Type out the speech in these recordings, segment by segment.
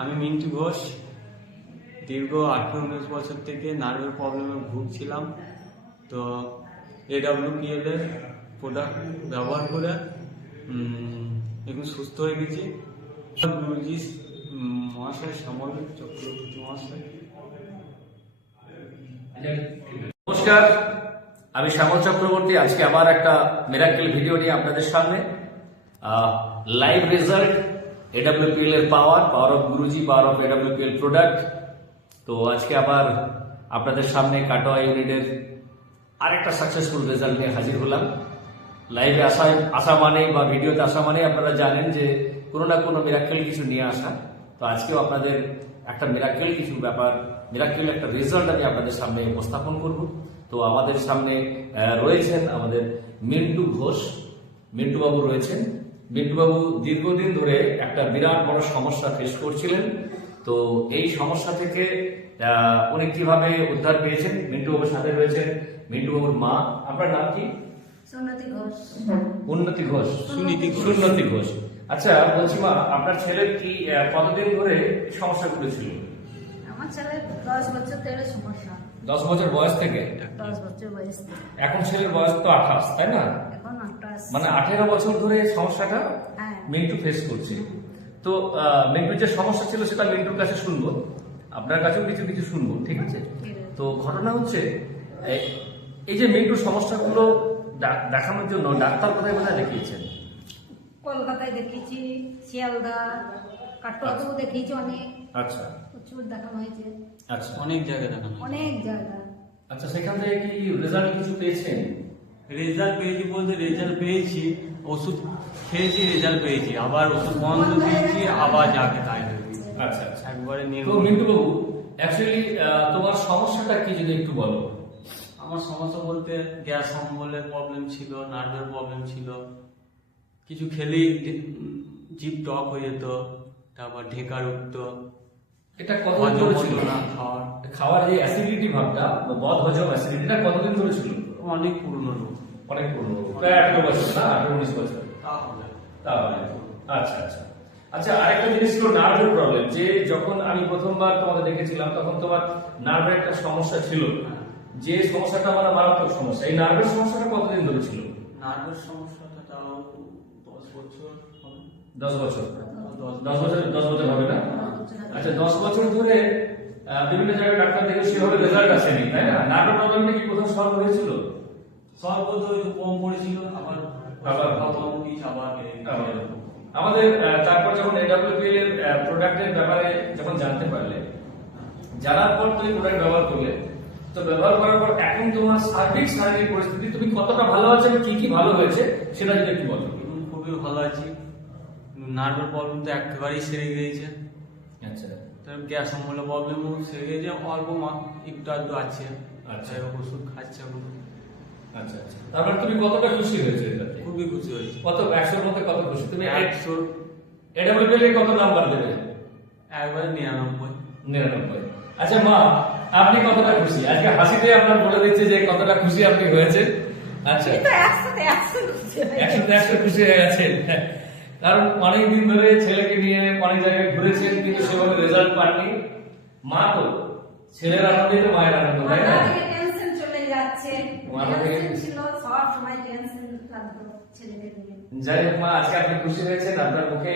আমি মিন্টু ঘোষ। দীর্ঘ 18-19 বছর থেকে নার্ভের প্রবলেমে ভুগছিলাম। তো AWPL এর প্রোডাক্ট ব্যবহার করে এখন সুস্থ হয়ে গেছি। গুরুজি মহাশয়, শ্যামল চক্রবর্তী মহাশয়। নমস্কার, আমি শ্যামল চক্রবর্তী। আজকে আবার একটা মিরাকেল ভিডিও নিয়ে আপনাদের সামনে। লাইভ রেজাল্ট, AWPL এর power of Guruji, power of AWPL product. তো আজকে আবার আপনাদের সামনে কাটোয়া ইউনিটের আরেকটা সাকসেসফুল রেজাল্ট নিয়ে হাজির হলাম। লাইভে আসা মানে বা ভিডিওতে আসা মানে আপনারা জানেন যে কোনো না কোনো মিরাকেল কিছু নিয়ে আসা। তো আজকেও আপনাদের একটা মিরাকেল কিছু ব্যাপার, মিরাকেল একটা রেজাল্ট আমি আপনাদের সামনে উপস্থাপন করব। তো আমাদের সামনে রয়েছেন আমাদের মিন্টু ঘোষ, মিন্টু বাবু রয়েছেন। মিন্টু বাবু দীর্ঘদিন ধরে একটা বিরাট বড় সমস্যা ফেস করছিলেন। তো এই সমস্যা থেকে উনি কিভাবে উদ্ধার পেয়েছেন? মিন্টু বাবুর সাথে রয়েছেন মিন্টু বাবুর মা। আপনার নাম কি? উন্নতি ঘোষ। সুন্নতি ঘোষ। আচ্ছা, বলছি মা, আপনার ছেলের কি কতদিন ধরে সমস্যাগুলো ছিল? আমার ছেলের 10 বছর ধরে সমস্যা। 10 বছর বয়স থেকে? 10 বছর বয়স থেকে। এখন ছেলের বয়স তো 28, তাই না? এখন 28। মানে 18 বছর ধরে সমস্যাটা হ্যাঁ। মিন্টু ফেস করছে। তো মিন্টুর যে সমস্যা ছিল সেটা মিন্টুর কাছে শুনবো, আপনার কাছেও কিছু কিছু শুনবো, ঠিক আছে? তো ঘটনা হচ্ছে এই যে মিন্টুর সমস্যাগুলো দেখানোর জন্য ডাক্তার কোথায় কোথায় দেখিয়েছেন? কলকাতায় দেখিয়েছি, শিয়ালদা, কাটোয়াতেও দেখিয়েছি অনেক। আচ্ছা, প্রচুর দেখানো হয়েছে। আচ্ছা, অনেক জায়গায় দেখানো। অনেক জায়গা। আচ্ছা, সেখান থেকে কি রেজাল্ট কিছু পেয়েছেন? রেজাল্ট পেয়েছি বলতে রেজাল্ট পেয়েছি, ওষুধ খেয়েছি, রেজাল্ট পেয়েছি, আবার ওষুধ বন্ধ দিয়েছি, আবার যাকে তাই হয়ে গেছে। আচ্ছা আচ্ছা, একবারে তো মিন্টু বাবু, অ্যাকচুয়ালি তোমার সমস্যাটা কি যদি একটু বলো। আমার সমস্যা বলতে গ্যাস অম্বলের প্রবলেম ছিল, নার্ভের প্রবলেম ছিল, কিছু খেলেই জিভ টক হয়ে যেত, তারপর ঢেকার উঠতো, এটা কতদিন ধরে ছিল? না খাওয়ার খাওয়ার যে অ্যাসিডিটি ভাবটা, বদ হজম অ্যাসিডিটিটা কতদিন ধরে ছিল? অনেক পুরনো রোগ। অনেক পুরনো, প্রায় 18 বছর না? 18-19 বছর তাহলে তাহলে আচ্ছা আচ্ছা আচ্ছা। আরেকটা জিনিস ছিল নার্ভের প্রবলেম। যে যখন আমি প্রথমবার তোমাকে দেখেছিলাম তখন তোমার নার্ভের একটা সমস্যা ছিল, যে সমস্যাটা আমার মারাত্মক সমস্যা। এই নার্ভের সমস্যাটা কতদিন ধরে ছিল? নার্ভের সমস্যাটা তাও 10 বছর হবে। 10 বছর? 10 10 বছর হবে না? আচ্ছা, 10 বছর ধরে বিভিন্ন জায়গায় ডাক্তার দেখে সেভাবে রেজাল্ট আসেনি, তাই না? নার্ভের প্রবলেমটা কি কোথাও সলভ হয়েছিল? সর্বত কম পড়েছিল, আবার আমাদের তারপর যখন AWPL এর প্রোডাক্টের ব্যাপারে যখন জানতে পারলে, জানার পর তুমি প্রোডাক্ট ব্যবহার করলে, তো ব্যবহার করার পর এখন তোমার শারীরিক পরিস্থিতি, তুমি কতটা ভালো আছো, কি কি ভালো হয়েছে সেটা যদি একটু বলো। খুবই ভালো আছি। নার্ভের প্রবলেম তো একেবারেই সেরে গিয়েছে। আচ্ছা, তার গ্যাস অম্বলের প্রবলেমও সেরে গিয়েছে, অল্প একটু আধটু আছে। আচ্ছা, ওষুধ খাচ্ছে এখন। আচ্ছা আচ্ছা। তারপর তুমি কতটা খুশি হয়েছে এটাতে? খুবই খুশি হয়েছি। কত? 100-র মধ্যে কত খুশি তুমি? 100 AWPL এ কত নাম্বার দেবে? একবারে 99। 99। আচ্ছা মা, আপনি কতটা খুশি? আজকে হাসিতে আপনার বলে দিচ্ছে যে কতটা খুশি আপনি হয়েছে। আচ্ছা, এটা 100 খুশি হয়ে গেছে। 100 খুশি হয়ে গেছেন। কারণ অনেকদিন ধরে ছেলেকে নিয়ে অনেক জায়গায় ঘুরেছেন, কিন্তু সেভাবে রেজাল্ট পাননি। মা তো ছেলের আনন্দে তো মায়ের আনন্দ, তাই না? মাথা থেকে টেনশন চলে যাচ্ছে। মাথা থেকে- টেনশন ছিল, সব সময় টেনশন লাগতো ছেলেকে নিয়ে। যাই হোক মা, আজকে আপনি খুশি হয়েছেন। আপনার মুখে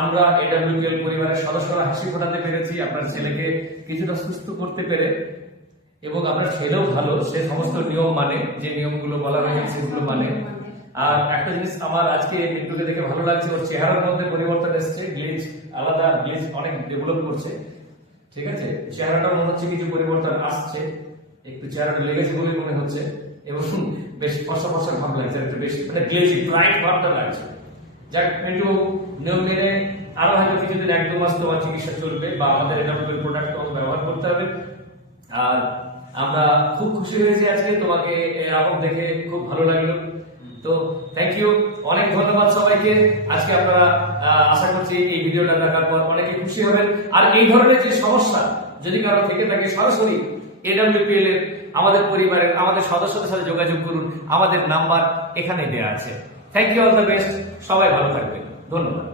আমরা AWPL পরিবারের সদস্যরা হাসি ফোটাতে পেরেছি, আপনার ছেলেকে কিছুটা সুস্থ করতে পেরে। এবং আপনার ছেলেও ভালো, সে সমস্ত নিয়ম মানে, যে নিয়মগুলো বলা হয়েছে সেগুলো মানে। আর একটা জিনিস আমার আজকে মিন্টুকে দেখে ভালো লাগছে, ওর চেহারার মধ্যে পরিবর্তন এসেছে, গ্লেজ আলাদা, গ্লেজ অনেক ডেভেলপ করছে, ঠিক আছে? চেহারাটা মনে হচ্ছে কিছু পরিবর্তন আসছে, একটু চেহারাটা লেগেছে বলে মনে হচ্ছে, এবং বেশ ফসা ফসা ভাব লাগছে, একটু বেশ মানে গ্লেজি ব্রাইট ভাবটা লাগছে। যাক মিন্টু, নিয়ম মেনে আরো হয়তো কিছুদিন 1-2 মাস তোমার চিকিৎসা চলবে, বা আমাদের AWPL প্রোডাক্ট ব্যবহার করতে হবে। আর আমরা খুব খুশি হয়েছি আজকে তোমাকে এরকম দেখে, খুব ভালো লাগলো। তো থ্যাংক ইউ, অনেক ধন্যবাদ সবাইকে। আজকে আপনারা আশা করছি এই ভিডিওটা দেখার পর অনেকে খুশি হবেন। আর এই ধরনের যে সমস্যা যদি কারো থেকে থাকে, সরাসরি AWPL এর আমাদের পরিবারের আমাদের সদস্যদের সাথে যোগাযোগ করুন, আমাদের নাম্বার এখানে দেওয়া আছে। Thank you, all the best, সবাই ভালো থাকবেন, ধন্যবাদ।